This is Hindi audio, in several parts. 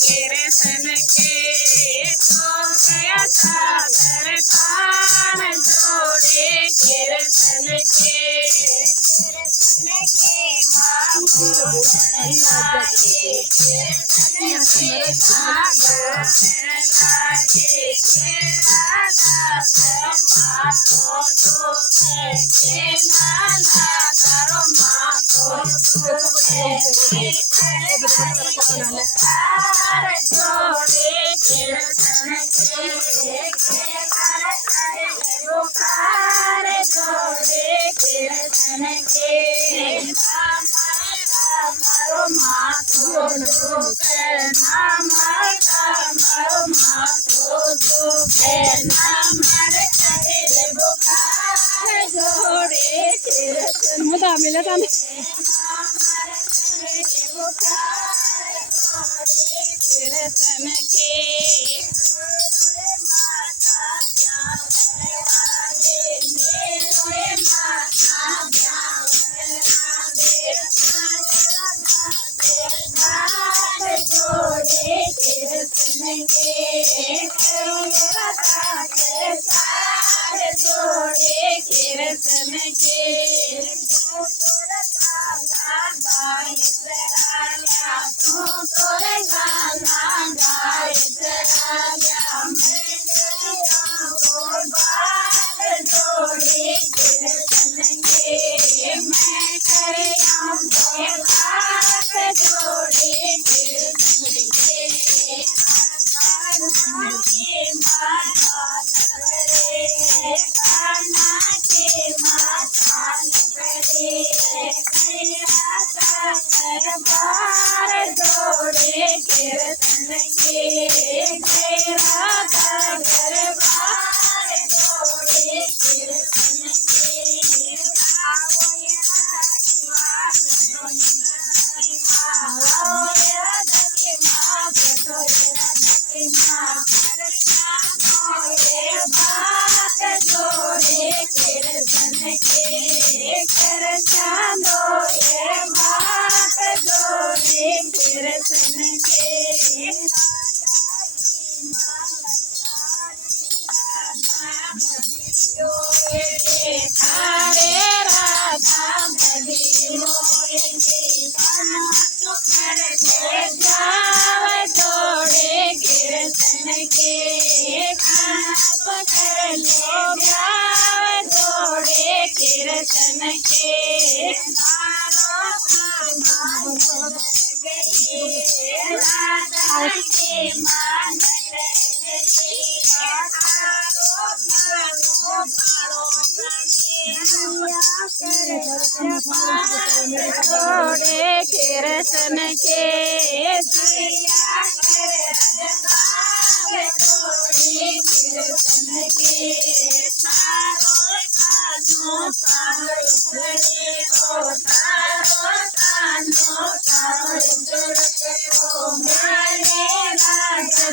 कृष्ण के तो गया सागर पार जोड़े कृष्ण के माँ को लागे कृष्ण के सागर लागे केला माँ को तो केला करो माँ को जोड़े कृष्ण जोड़े कृष्ण के मारो माथो मारो माथो बुखार जोड़े कृष्ण मिला था कृष्ण के जोड़े कृष्ण के जोड़े कृष्ण के जोड़े कृष्ण के राधा दरबार जोड़े कृष्ण के जोड़े कृष्ण के कर चांदो ये बात जोड़े कृष्ण के थारे राधा बदी जाव जोड़े कृष्ण के पकड़ लो जाव जोड़े कृष्ण के राधा के मान जोड़े कृष्ण के कृष्ण के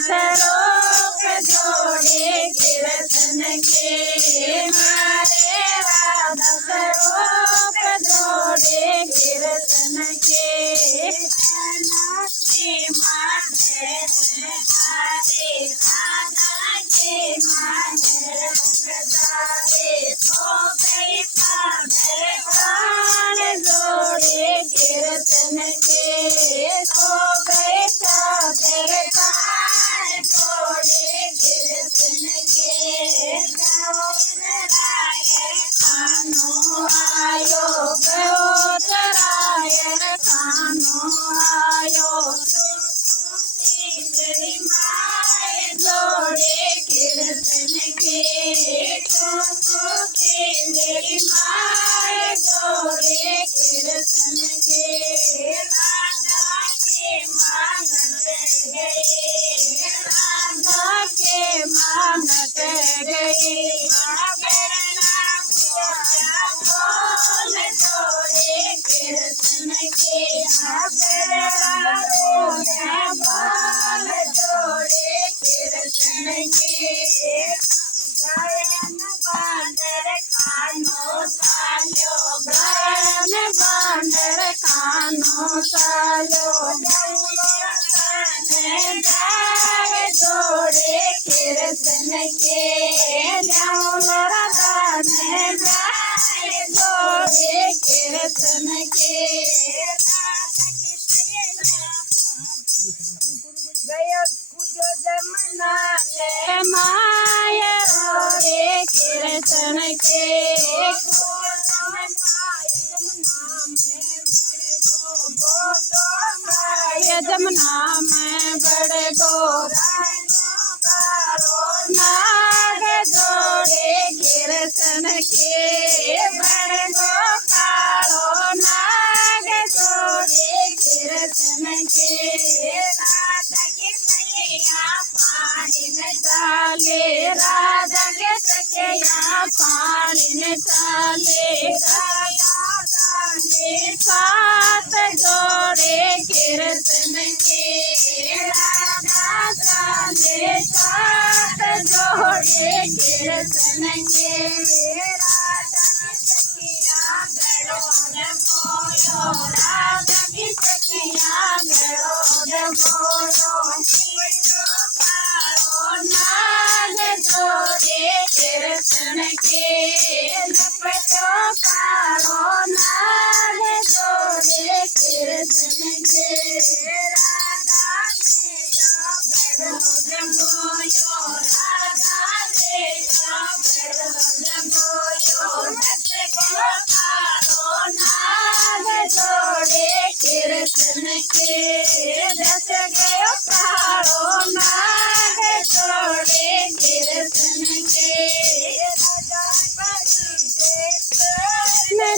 सरोप जोड़े कृष्ण के मारे राधा सरोप जोड़े कृष्ण के जोड़े कृष्ण के सो गए सागर जोड़े कृष्ण के खानो आयो गयोतरायण खानो आयो जोड़े कृष्ण के मेरी माय जोड़े कृष्ण के राधा के मानत गए राधा के मानत गए जोड़े कृष्ण के जोड़े कृष्ण के गायन बांदर कानो सालो गायन बांदर कानो सालो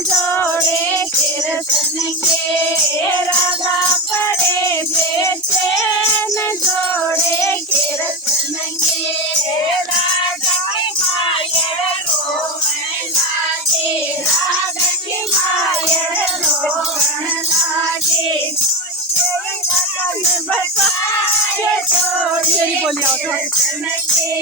जोड़े कृष्ण के राधा पड़े बेचैन जोड़े कृष्ण के राधा की मायर रोवन लागे राधा की मायर रोवन लागे बसाए जोड़े कृष्ण के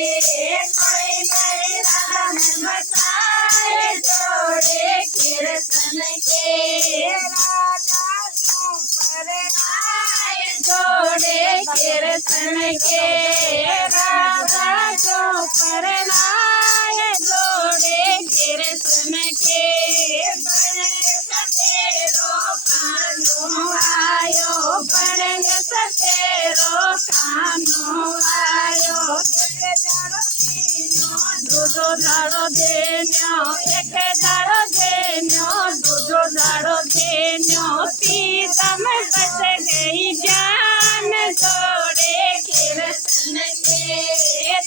कोई मेरी राधा में बसाए जोड़े कृष्ण के राधा जो परनाए जोड़े कृष्ण के राधा जो परनाए जोड़े कृष्ण के बन सतेरो कानो आयो बन सतेरो कानो आयो दूधो दाड़ो देन्यो एक दाड़ो देन्यो दूधो दाड़ो देन्यो पीतम बस गई जान जोड़े कृष्ण के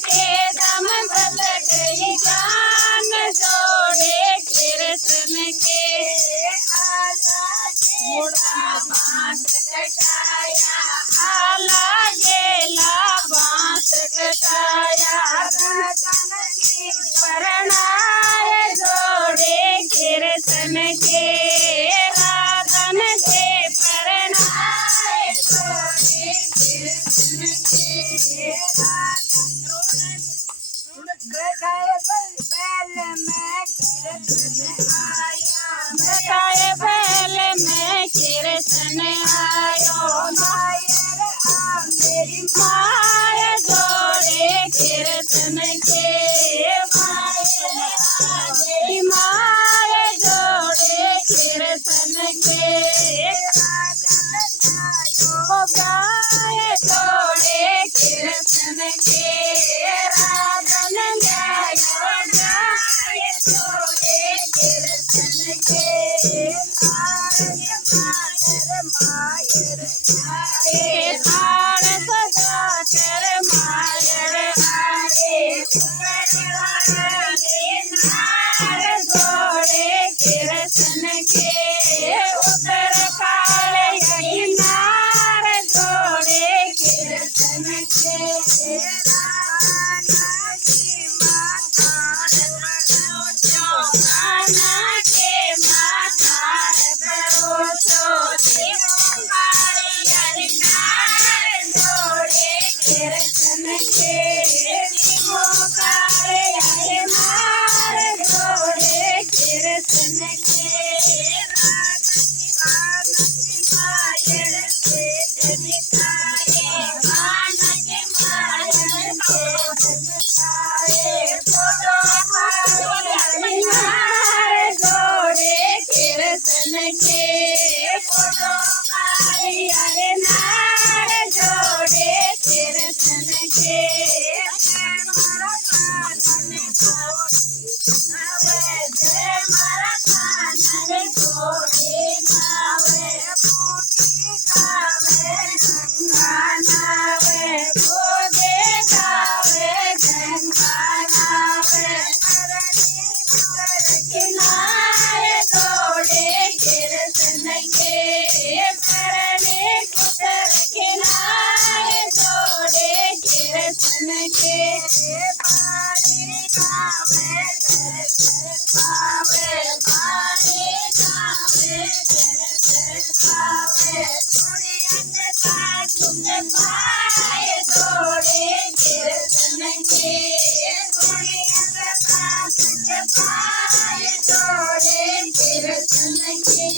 पीतम बस गई जान जोड़े कृष्ण के आला गेला बांस कटाया आला गेला बांस कटाया परनाए जोड़े कृष्ण के राधन के परनाए जोड़े कृष्ण के बताए बैल में कृष्ण आयो मायर आ मेरी माय जोड़े कृष्ण के मायर आ मेरी माय जोड़े कृष्ण के हो गाय जोड़े कृष्ण के राधन गायो गाय जोड़े कृष्ण के मायर आए थाड़ सजा कर मायर आए नार जोड़े कृष्ण के उतर काले यही नार जोड़े कृष्ण के कान्हा के माथा परोसो जोड़े कृष्ण के जोड़े कृष्ण के जोड़े कृष्ण के फोटो अरे नार जोड़े कृष्ण के जय मारा कानन जोड़े गावे फूटी गावे गंगा नावे गोदे गावे गंगा नावे किनारे जोड़े कृष्ण के परने पुत्र किनारे जोड़े कृष्ण के पानी गावे पावे पानी गावे पावे दुनिया का तुम पाए जोड़े कृष्ण के दुनिया का तुम पाए जोड़े कृष्ण के